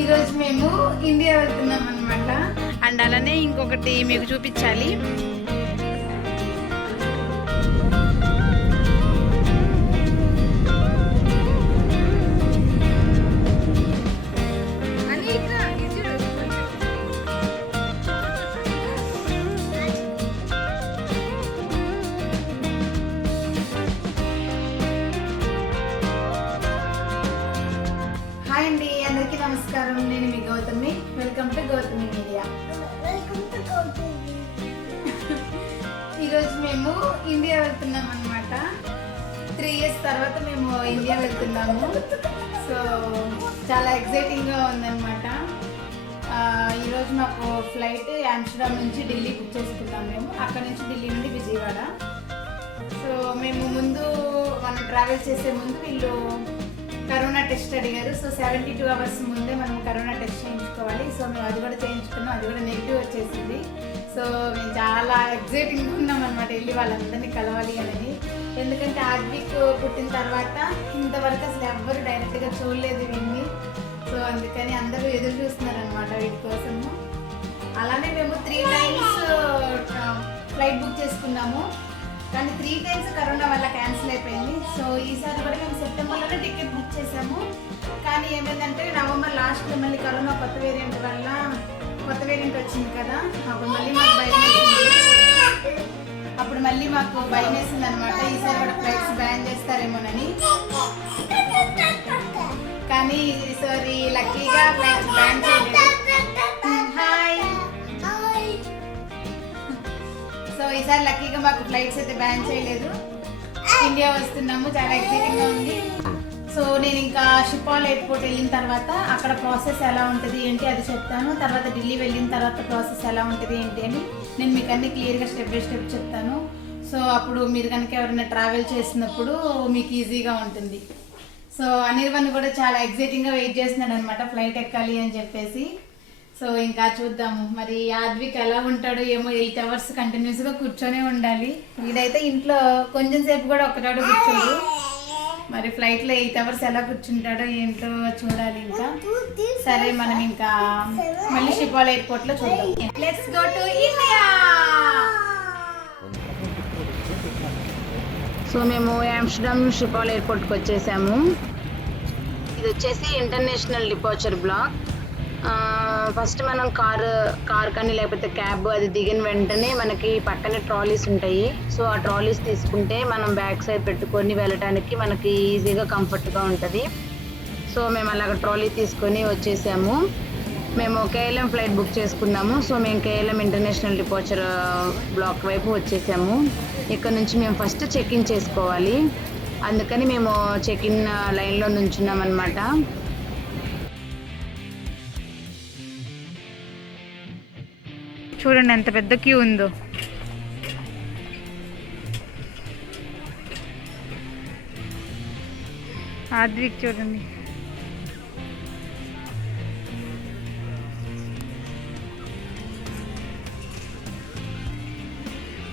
ఈరోజు మేము ఇండియా వెళ్తున్నాం అనమాట. అండ్ అలానే ఇంకొకటి మీకు చూపించాలి. హాయ్ అండి, అందరికీ నమస్కారం. నేను మీ Gautami. Welcome to Gautami media. ఈరోజు మేము ఇండియా వెళ్తున్నాం అనమాట. 3 years తర్వాత మేము ఇండియా వెళ్తున్నాము. సో చాలా ఎక్సైటింగ్గా ఉందన్నమాట. ఈరోజు మాకు ఫ్లైట్ ఆమ్స్టర్డామ్ నుంచి ఢిల్లీ బుక్ చేసుకున్నాం. మేము అక్కడ నుంచి ఢిల్లీ నుండి విజయవాడ. సో మేము ముందు మనం ట్రావెల్ చేసే ముందు వీళ్ళు కరోనా టెస్ట్ అడిగారు. సో 72 hours ముందే మనం కరోనా టెస్ట్ చేయించుకోవాలి. సో మేము అది కూడా చేయించుకున్నాం. అది కూడా నెగిటివ్ వచ్చేసింది. సో మేము చాలా ఎక్సైటింగ్గా ఉన్నాం అనమాట, వెళ్ళి వాళ్ళందరినీ కలవాలి అనేది. ఎందుకంటే ఆర్బీక్ పుట్టిన తర్వాత ఇంతవరకు అసలు ఎవ్వరు డైరెక్ట్గా చూడలేదు వీడిని. సో అందుకని అందరూ ఎదురు చూస్తున్నారు అనమాట వీటి కోసము. అలానే మేము 3 times ఫ్లైట్ బుక్ చేసుకున్నాము. కానీ 3 times కరోనా వల్ల క్యాన్సిల్ అయిపోయింది. సో ఈసారి కూడా మేము సెప్టెంబర్లోనే టికెట్ బుక్ చేసాము. కానీ ఏమైందంటే నవంబర్ లాస్ట్లో మళ్ళీ కరోనా కొత్త వేరియంట్ వల్ల కొత్త వేరియంట్ వచ్చింది కదా, అప్పుడు మళ్ళీ మాకు భయం వేసింది అనమాట. ఈసారి కూడా ఫ్లైట్స్ బ్యాన్ చేస్తారేమోనని. కానీ ఈసారి లక్కీగా ఫ్లైట్స్ బ్యాన్ చేయలేదు. హాయ్. సో ఈసారి లక్కీగా మాకు ఫ్లైట్స్ అయితే బ్యాన్ చేయలేదు. ఇండియా వస్తున్నాము, చాలా ఎక్సైటింగ్గా ఉంది. సో నేను ఇంకా షిపాల్ ఎయిర్పోర్ట్ వెళ్ళిన తర్వాత అక్కడ ప్రాసెస్ ఎలా ఉంటుంది ఏంటి అది చెప్తాను. తర్వాత ఢిల్లీ వెళ్ళిన తర్వాత ప్రాసెస్ ఎలా ఉంటుంది ఏంటి అని నేను మీకు అన్ని క్లియర్గా స్టెప్ బై స్టెప్ చెప్తాను. సో అప్పుడు మీరు కనుక ఎవరైనా ట్రావెల్ చేసినప్పుడు మీకు ఈజీగా ఉంటుంది. సో అనిర్వన్ కూడా చాలా ఎక్సైటింగ్గా వెయిట్ చేస్తున్నాడు అనమాట ఫ్లైట్ ఎక్కాలి అని చెప్పేసి. సో ఇంకా చూద్దాము మరి ఆద్విక్ ఎలా ఉంటాడో ఏమో. 8 hours కంటిన్యూస్గా కూర్చొనే ఉండాలి. వీడైతే ఇంట్లో కొంచెం సేపు కూడా ఒకటాడు కూర్చోడు. మరి ఫ్లైట్లో 8 hours ఎలా కూర్చుంటాడో ఏంటో చూడాలి. ఇంకా సరే, మనం ఇంకా మళ్ళీ షిపాల్ ఎయిర్పోర్ట్లో చూద్దాం. Let's go to India. So మేము ఆమ్స్టర్డామ్ షిపాల్ ఎయిర్పోర్ట్కి వచ్చేసాము. ఇది వచ్చేసి ఇంటర్నేషనల్ డిపార్చర్ బ్లాక్. ఫస్ట్ మనం కార్ కానీ లేకపోతే క్యాబ్ అది దిగిన వెంటనే మనకి పక్కనే ట్రాలీస్ ఉంటాయి. సో ఆ ట్రాలీస్ తీసుకుంటే మనం బ్యాక్ సైడ్ పెట్టుకొని వెళ్ళడానికి మనకి ఈజీగా కంఫర్ట్గా ఉంటుంది. సో మేము అలాగ ట్రాలీ తీసుకొని వచ్చేసాము. మేము కేఎల్ఎం ఫ్లైట్ బుక్ చేసుకున్నాము. సో మేము కేఎల్ఎం ఇంటర్నేషనల్ డిపార్చర్ బ్లాక్ వైపు వచ్చేసాము. ఇక్కడ నుంచి మేము ఫస్ట్ చెక్ ఇన్ చేసుకోవాలి. అందుకని మేము చెక్ ఇన్ లైన్లో నుంచున్నాం అనమాట. చూడండి ఎంత పెద్ద క్యూ ఉందో. ఆద్విక్ చూడండి.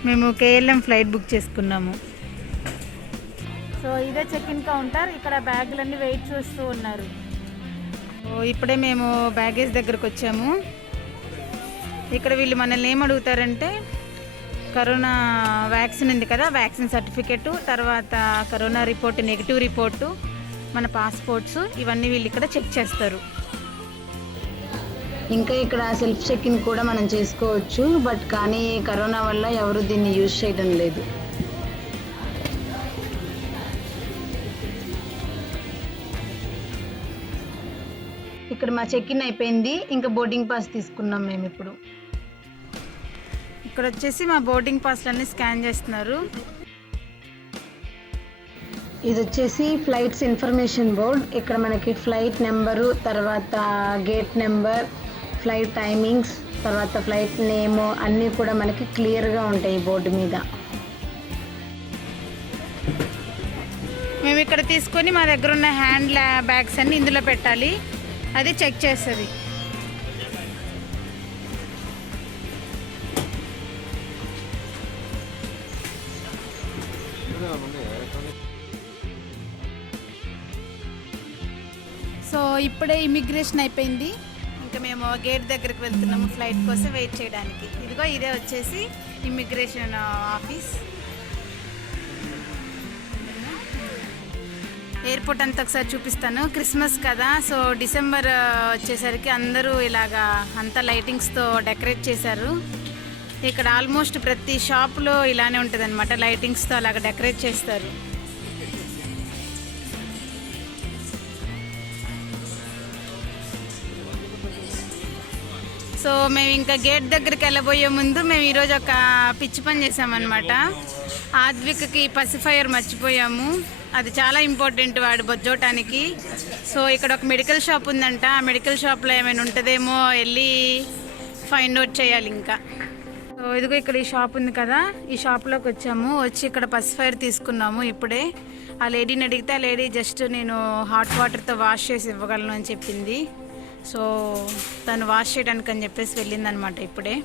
మేము కేఎల్ఎం ఫ్లైట్ బుక్ చేసుకున్నాము. సో ఇదే చెక్ ఇన్ కౌంటర్. ఇక్కడ బ్యాగులన్నీ వెయిట్ చూస్తూ ఉన్నారు. ఇప్పుడే మేము బ్యాగేజ్ దగ్గరకు వచ్చాము. ఇక్కడ వీళ్ళు మనల్ని ఏం అడుగుతారంటే కరోనా వ్యాక్సిన్ ఉంది కదా, వ్యాక్సిన్ సర్టిఫికెట్, తర్వాత కరోనా రిపోర్ట్, నెగిటివ్ రిపోర్టు, మన పాస్పోర్ట్స్, ఇవన్నీ వీళ్ళు ఇక్కడ చెక్ చేస్తారు. ఇంకా ఇక్కడ సెల్ఫ్ చెక్ ఇన్ కూడా మనం చేసుకోవచ్చు. బట్ కానీ కరోనా వల్ల ఎవరు దీన్ని యూజ్ చేయడం లేదు. ఇక్కడ మా చెక్ ఇన్ అయిపోయింది. ఇంకా బోర్డింగ్ పాస్ తీసుకున్నాం మేము. ఇప్పుడు ఇక్కడ వచ్చేసి మా బోర్డింగ్ పాస్లన్నీ స్కాన్ చేస్తున్నారు. ఇది వచ్చేసి ఫ్లైట్స్ ఇన్ఫర్మేషన్ బోర్డ్. ఇక్కడ మనకి ఫ్లైట్ నెంబరు, తర్వాత గేట్ నెంబర్, ఫ్లైట్ టైమింగ్స్, తర్వాత ఫ్లైట్ నేమ్ అన్నీ కూడా మనకి క్లియర్గా ఉంటాయి బోర్డు మీద. మేము ఇక్కడ తీసుకొని మా దగ్గర ఉన్న హ్యాండ్ బ్యాగ్స్ అన్ని ఇందులో పెట్టాలి. అది చెక్ చేస్తుంది. సో ఇప్పుడే ఇమిగ్రేషన్ అయిపోయింది. ఇంకా మేము గేట్ దగ్గరికి వెళ్తున్నాము ఫ్లైట్ కోసం వెయిట్ చేయడానికి. ఇదిగో ఇదే వచ్చేసి ఇమిగ్రేషన్ ఆఫీస్. ఎయిర్పోర్ట్ అంతా ఒకసారి చూపిస్తాను. క్రిస్మస్ కదా, సో డిసెంబర్ వచ్చేసరికి అందరూ ఇలాగా అంతా లైటింగ్స్తో డెకరేట్ చేశారు. ఇక్కడ ఆల్మోస్ట్ ప్రతి షాప్లో ఇలానే ఉంటుంది అనమాట, లైటింగ్స్తో అలాగ డెకరేట్ చేస్తారు. సో మేము ఇంకా గేట్ దగ్గరికి వెళ్ళబోయే ముందు మేము ఈరోజు ఒక పిచ్చి పని చేసామన్నమాట. ఆద్విక్కి పసిఫైర్ మర్చిపోయాము. అది చాలా ఇంపార్టెంట్ వాడు బొజ్జోటానికి. సో ఇక్కడ ఒక మెడికల్ షాప్ ఉందంట, ఆ మెడికల్ షాప్లో ఏమైనా ఉంటుందేమో వెళ్ళి ఫైండ్ అవుట్ చేయాలి ఇంకా. సో ఇదిగో ఇక్కడ ఈ షాప్ ఉంది కదా, ఈ షాప్లోకి వచ్చి ఇక్కడ పసిఫైర్ తీసుకున్నాము ఇప్పుడే. ఆ లేడీని అడిగితే ఆ లేడీ జస్ట్ నేను హాట్ వాటర్తో వాష్ చేసి ఇవ్వగలను అని చెప్పింది. సో తను వాష్ చేయడానికి అని చెప్పేసి వెళ్ళిందనమాట ఇప్పుడే.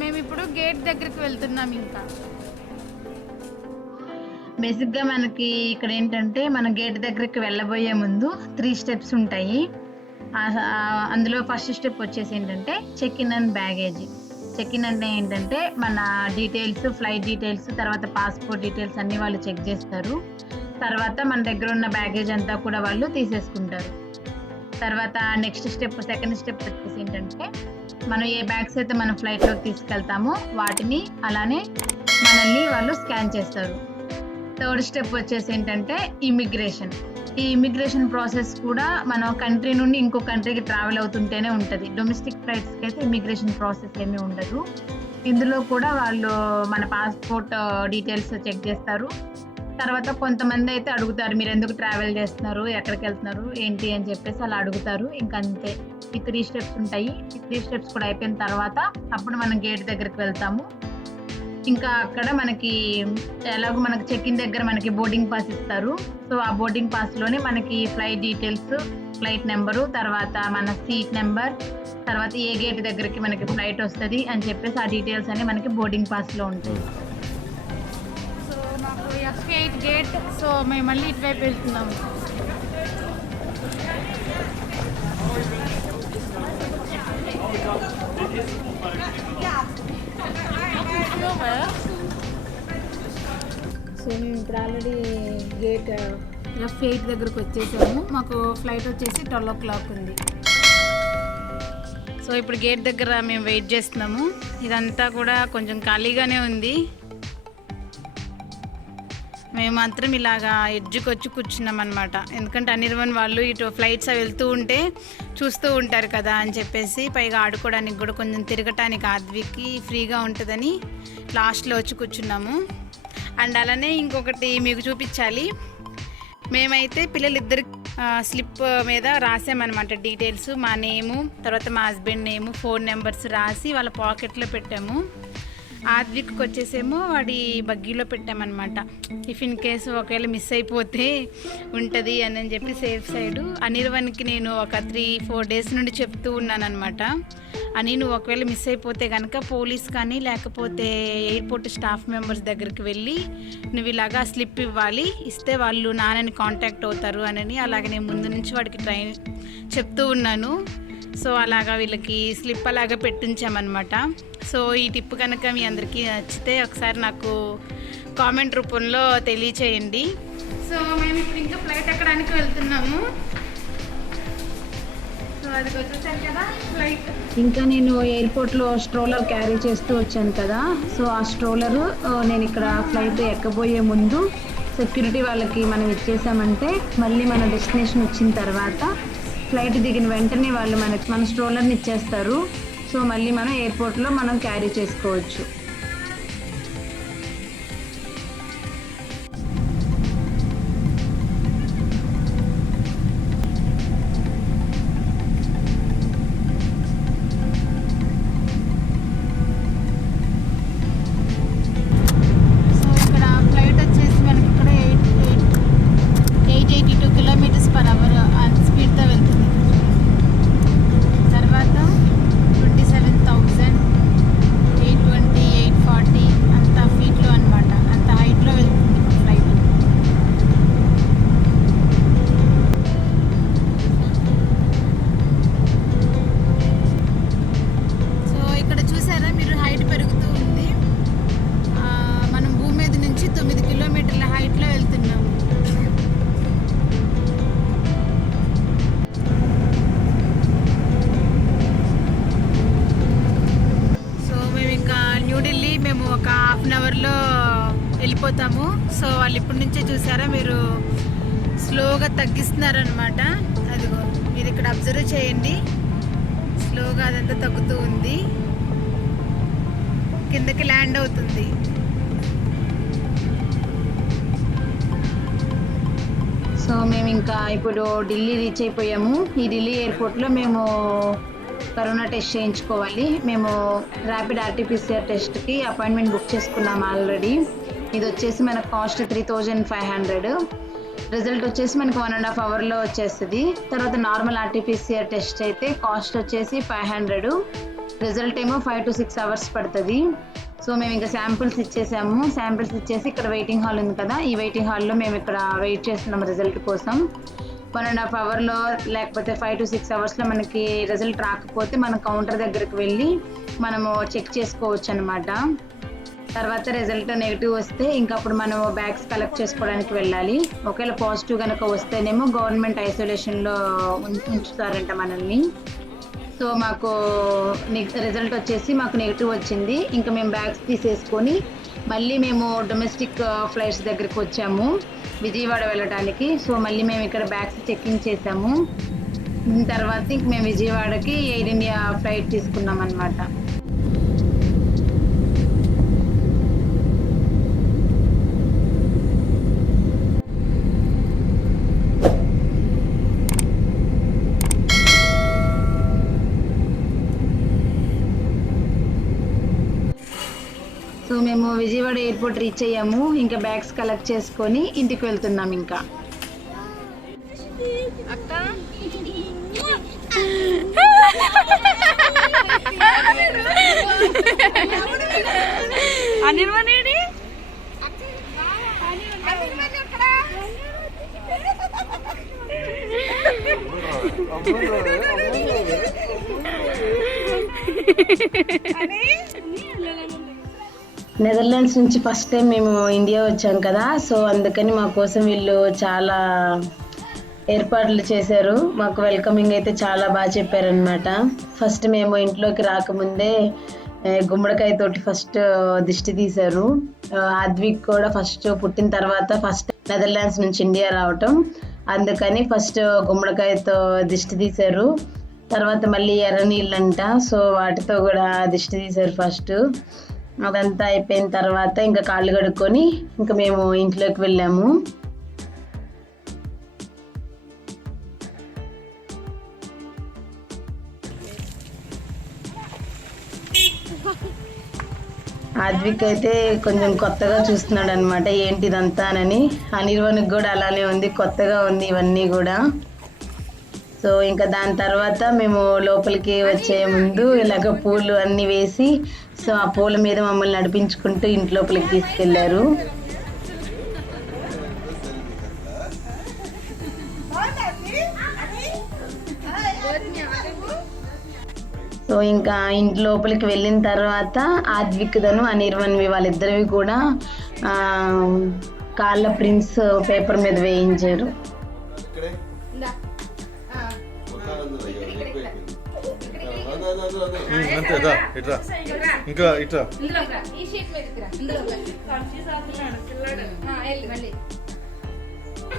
మేము ఇప్పుడు గేట్ దగ్గరికి వెళ్తున్నాం. ఇంకా బేసిక్గా మనకి ఇక్కడ ఏంటంటే మన గేట్ దగ్గరికి వెళ్ళబోయే ముందు 3 స్టెప్స్ ఉంటాయి. అందులో ఫస్ట్ స్టెప్ వచ్చేసి ఏంటంటే check in and baggage. Check in అంటే ఏంటంటే మన డీటెయిల్స్, ఫ్లైట్ డీటెయిల్స్, తర్వాత పాస్పోర్ట్ డీటెయిల్స్ అన్నీ వాళ్ళు చెక్ చేస్తారు. తర్వాత మన దగ్గర ఉన్న బ్యాగేజ్ అంతా కూడా వాళ్ళు తీసేసుకుంటారు. తర్వాత నెక్స్ట్ స్టెప్, సెకండ్ స్టెప్ వచ్చేసి ఏంటంటే మనం ఏ బ్యాగ్స్ అయితే మనం ఫ్లైట్లోకి తీసుకెళ్తామో వాటిని అలానే మనల్ని వాళ్ళు స్కాన్ చేస్తారు. థర్డ్ స్టెప్ వచ్చేసి ఏంటంటే ఇమిగ్రేషన్. ఈ ఇమిగ్రేషన్ ప్రాసెస్ కూడా మనం కంట్రీ నుండి ఇంకో కంట్రీకి ట్రావెల్ అవుతుంటేనే ఉంటుంది. డొమెస్టిక్ ఫ్లైట్స్కి అయితే ఇమిగ్రేషన్ ప్రాసెస్ ఏమీ ఉండదు. ఇందులో కూడా వాళ్ళు మన పాస్పోర్ట్ డీటెయిల్స్ చెక్ చేస్తారు. తర్వాత కొంతమంది అయితే అడుగుతారు, మీరు ఎందుకు ట్రావెల్ చేస్తున్నారు, ఎక్కడికి వెళ్తున్నారు ఏంటి అని చెప్పేసి అలా అడుగుతారు. ఇంకంతే. ఈ 3 స్టెప్స్ ఉంటాయి. ఈ 3 స్టెప్స్ కూడా అయిపోయిన తర్వాత అప్పుడు మనం గేట్ దగ్గరికి వెళ్తాము. ఇంకా అక్కడ మనకి ఎలాగో మనకి చెక్ ఇన్ దగ్గర మనకి బోర్డింగ్ పాస్ ఇస్తారు. సో ఆ బోర్డింగ్ పాస్లోనే మనకి ఫ్లైట్ డీటెయిల్స్, ఫ్లైట్ నెంబరు, తర్వాత మన సీట్ నెంబర్, తర్వాత ఏ గేట్ దగ్గరికి మనకి ఫ్లైట్ వస్తుంది అని చెప్పేసి ఆ డీటెయిల్స్ అన్ని మనకి బోర్డింగ్ పాస్లో ఉంటాయి. సో మాకు F8 గేట్. సో మేము మళ్ళీ ఇటువైపు వెళ్తున్నాము. సో మేము ఇప్పుడు ఆల్రెడీ గేట్ F8 దగ్గరకు వచ్చేసాము. మాకు ఫ్లైట్ వచ్చేసి 12 o'clock ఉంది. సో ఇప్పుడు గేట్ దగ్గర మేము వెయిట్ చేస్తున్నాము. ఇదంతా కూడా కొంచెం ఖాళీగానే ఉంది. మేము మాత్రం ఇలాగా ఎడ్జ్కి వచ్చి కూర్చున్నాం అనమాట. ఎందుకంటే అనిర్వన్ వాళ్ళు ఇటు ఫ్లైట్స్ వెళ్తూ ఉంటే చూస్తూ ఉంటారు కదా అని చెప్పేసి, పైగా ఆడుకోవడానికి కూడా కొంచెం తిరగటానికి ఆద్వికి ఫ్రీగా ఉంటుందని లాస్ట్లో వచ్చి కూర్చున్నాము. అండ్ అలానే ఇంకొకటి మీకు చూపించాలి. మేమైతే పిల్లలిద్దరి స్లిప్ మీద రాసామన్నమాట డీటెయిల్స్, మా నేము, తర్వాత మా హస్బెండ్ నేము, ఫోన్ నెంబర్స్ రాసి వాళ్ళ పాకెట్లో పెట్టాము. ఆద్విక్కి వచ్చేసేమో వాడి బగ్గీలో పెట్టామన్నమాట. ఇఫ్ ఇన్ కేసు ఒకవేళ మిస్ అయిపోతే ఉంటుంది అని చెప్పి సేఫ్ సైడు. అనిర్వన్కి నేను ఒక 3-4 days నుండి చెప్తూ ఉన్నానమాట. అని నువ్వు ఒకవేళ మిస్ అయిపోతే కనుక పోలీస్ కానీ లేకపోతే ఎయిర్పోర్ట్ స్టాఫ్ మెంబర్స్ దగ్గరికి వెళ్ళి నువ్వు ఇలాగా స్లిప్ ఇవ్వాలి, ఇస్తే వాళ్ళు నాన్నని కాంటాక్ట్ అవుతారు అని. అలాగే నేను ముందు నుంచి వాడికి చెప్తూ ఉన్నాను. సో అలాగా వీళ్ళకి స్లిప్ అలాగా పెట్టించామన్నమాట. సో ఈ టిప్ కనుక మీ అందరికీ నచ్చితే ఒకసారి నాకు కామెంట్ రూపంలో తెలియచేయండి. సో మేము ఇప్పుడు ఇంకా ఫ్లైట్ ఎక్కడానికి వెళ్తున్నాము. సో అది వచ్చేసాను కదా ఫ్లైట్. ఇంకా నేను ఎయిర్పోర్ట్లో స్ట్రోలర్ క్యారీ చేస్తూ వచ్చాను కదా. సో ఆ స్ట్రోలరు నేను ఇక్కడ ఫ్లైట్ ఎక్కబోయే ముందు సెక్యూరిటీ వాళ్ళకి మనం ఇచ్చేసామంటే మళ్ళీ మన డెస్టినేషన్ వచ్చిన తర్వాత ఫ్లైట్ దిగిన వెంటనే వాళ్ళు మన స్ట్రోలర్ని ఇచ్చేస్తారు. సో మళ్ళీ మనం ఎయిర్పోర్ట్లో మనం క్యారీ చేసుకోవచ్చు. సో వాళ్ళు ఇప్పటి నుంచే చూసారా మీరు స్లోగా తగ్గిస్తున్నారనమాట. అదిగో మీరు ఇక్కడ అబ్జర్వ్ చేయండి, స్లోగా అదంతా తగ్గుతూ ఉంది, కిందకి ల్యాండ్ అవుతుంది. సో మేము ఇంకా ఇప్పుడు ఢిల్లీ రీచ్ అయిపోయాము. ఈ ఢిల్లీ ఎయిర్పోర్ట్లో మేము కరోనా టెస్ట్ చేయించుకోవాలి. మేము ర్యాపిడ్ ఆర్టీపీసీఆర్ టెస్ట్కి అపాయింట్మెంట్ బుక్ చేసుకున్నాము ఆల్రెడీ. ఇది వచ్చేసి మనకు కాస్ట్ 3500. రిజల్ట్ వచ్చేసి మనకు 1.5 అవర్లో వచ్చేస్తుంది. తర్వాత నార్మల్ ఆర్టీపీసీఆర్ టెస్ట్ అయితే కాస్ట్ వచ్చేసి 500. రిజల్ట్ ఏమో 5 to 6 అవర్స్ పడుతుంది. సో మేము ఇంకా శాంపిల్స్ ఇచ్చేసాము. శాంపిల్స్ ఇచ్చేసి ఇక్కడ వెయిటింగ్ హాల్ ఉంది కదా, ఈ వెయిటింగ్ హాల్లో మేము ఇక్కడ వెయిట్ చేస్తున్నాము రిజల్ట్ కోసం. 1.5 అవర్లో లేకపోతే 5 to 6 అవర్స్లో మనకి రిజల్ట్ రాకపోతే మన కౌంటర్ దగ్గరికి వెళ్ళి మనము చెక్ చేసుకోవచ్చు అనమాట. తర్వాత రిజల్ట్ నెగిటివ్ వస్తే ఇంకా అప్పుడు మనము బ్యాగ్స్ కలెక్ట్ చేసుకోవడానికి వెళ్ళాలి. ఒకవేళ పాజిటివ్ కనుక వస్తేనేమో గవర్నమెంట్ ఐసోలేషన్లో ఉంచుతారంట మనల్ని. సో మాకు రిజల్ట్ వచ్చేసి మాకు నెగిటివ్ వచ్చింది. ఇంకా మేము బ్యాగ్స్ తీసేసుకొని మళ్ళీ మేము డొమెస్టిక్ ఫ్లైట్స్ దగ్గరికి వచ్చాము విజయవాడ వెళ్ళడానికి. సో మళ్ళీ మేము ఇక్కడ బ్యాగ్స్ చెక్కింగ్ చేసాము. తర్వాత ఇంక మేము విజయవాడకి ఎయిర్ ఇండియా ఫ్లైట్ తీసుకున్నాం అనమాట. సో మేము విజయవాడ ఎయిర్పోర్ట్ రీచ్ అయ్యాము. ఇంకా బ్యాగ్స్ కలెక్ట్ చేసుకొని ఇంటికి వెళ్తున్నాం. ఇంకా అక్క అనిర్వనేడి నెదర్లాండ్స్ నుంచి ఫస్ట్ టైం మేము ఇండియా వచ్చాం కదా, సో అందుకని మా కోసం వీళ్ళు చాలా ఏర్పాట్లు చేశారు. మాకు వెల్కమింగ్ అయితే చాలా బాగా చెప్పారనమాట. ఫస్ట్ మేము ఇంట్లోకి రాకముందే గుమ్మడికాయ తోటి ఫస్ట్ దిష్టి తీశారు. ఆద్విక్ కూడా ఫస్ట్ పుట్టిన తర్వాత ఫస్ట్ నెదర్లాండ్స్ నుంచి ఇండియా రావటం, అందుకని ఫస్ట్ గుమ్మడికాయతో దిష్టి తీశారు. తర్వాత మళ్ళీ ఎర్ర నీళ్ళంట, సో వాటితో కూడా దిష్టి తీశారు ఫస్ట్. అదంతా అయిపోయిన తర్వాత ఇంకా కాళ్ళు కడుక్కొని ఇంకా మేము ఇంట్లోకి వెళ్ళాము. ఆద్విక్ అయితే కొంచెం కొత్తగా చూస్తున్నాడు అనమాట, ఏంటిదంతానని. అనిర్వన్కి కూడా అలానే ఉంది, కొత్తగా ఉంది ఇవన్నీ కూడా. సో ఇంకా దాని తర్వాత మేము లోపలికి వచ్చే ముందు ఇలాగ పూలు అన్నీ వేసి, సో ఆ పూల మీద మమ్మల్ని నడిపించుకుంటూ ఇంటి లోపలికి తీసుకెళ్లారు. సో ఇంకా ఇంటి లోపలికి వెళ్ళిన తర్వాత ఆద్విక్దను అనిర్వన్వి వాళ్ళిద్దరివి కూడా కాళ్ళ ప్రింట్స్ పేపర్ మీద వేయించారు.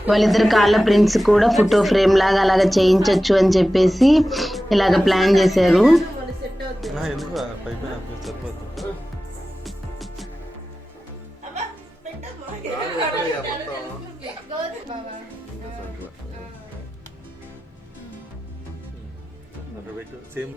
వాళ్ళిద్దరు కాళ్ళ ప్రింట్స్ కూడా ఫోటో ఫ్రేమ్ లాగా అలాగ చేయించవచ్చు అని చెప్పేసి ఇలాగ ప్లాన్ చేశారు. సేమ్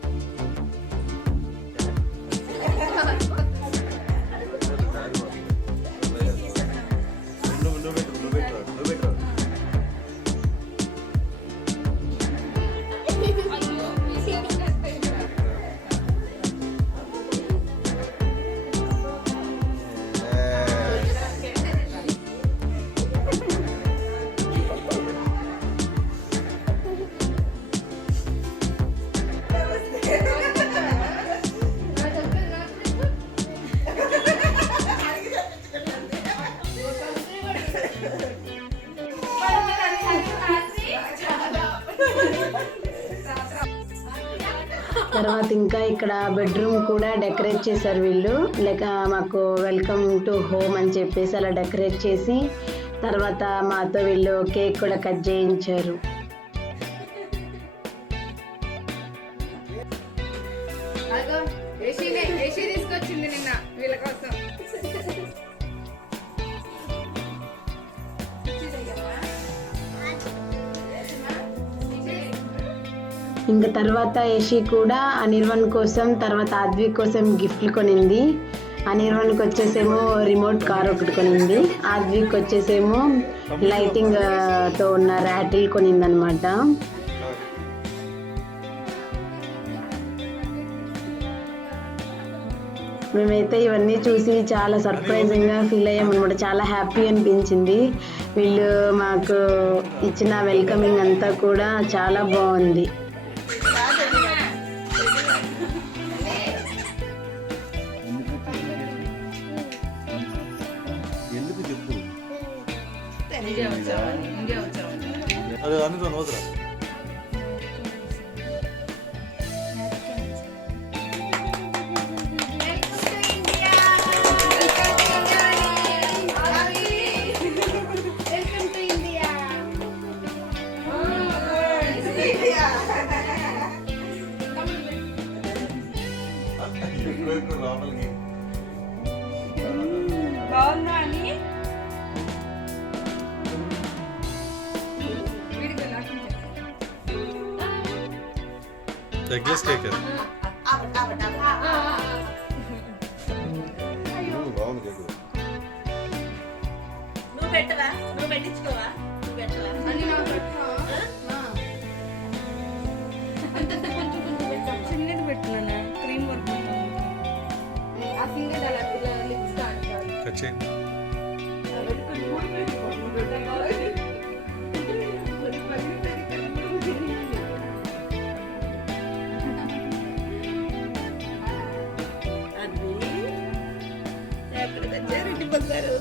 తర్వాత ఇంకా ఇక్కడ బెడ్రూమ్ కూడా డెకరేట్ చేశారు వీళ్ళు, లైక్ మాకు వెల్కమ్ టు హోమ్ అని చెప్పేసి అలా డెకరేట్ చేసి తర్వాత మాతో వీళ్ళు కేక్ కూడా కట్ చేయించారు. తీసుకొచ్చింది నిన్న వీళ్ళ కోసం. ఇంకా తర్వాత యషి కూడా అనిర్వన్ కోసం తర్వాత ఆద్వి కోసం గిఫ్ట్లు కొనింది. అనిర్వన్కి వచ్చేసేమో రిమోట్ కార్ ఒకటి కొనింది, ఆద్వికి వచ్చేసేమో లైటింగ్ తో ఉన్న ర్యాటిల్ కొనింది అనమాట. మేమైతే ఇవన్నీ చూసి చాలా సర్ప్రైజింగ్గా ఫీల్ అయ్యామన్నమాట. చాలా హ్యాపీ అనిపించింది. వీళ్ళు మాకు ఇచ్చిన వెల్కమింగ్ అంతా కూడా చాలా బాగుంది. బాగుందా అని ఎగ్లెస్ కేక్ బాగుంది కేక్. నువ్వు పెట్టవా? నువ్వు పెట్టించుకోవా? నువ్వు పెట్టవా? అని నాకు చిన్నది పెట్టినా క్రీమ్ వర్క్ ఆ సింగల్ అలా ఇలా లిప్స్ అంటారు. కట్ చేయండి. అది ఎక్కడికి వచ్చారు? ఇంటికి వచ్చారు.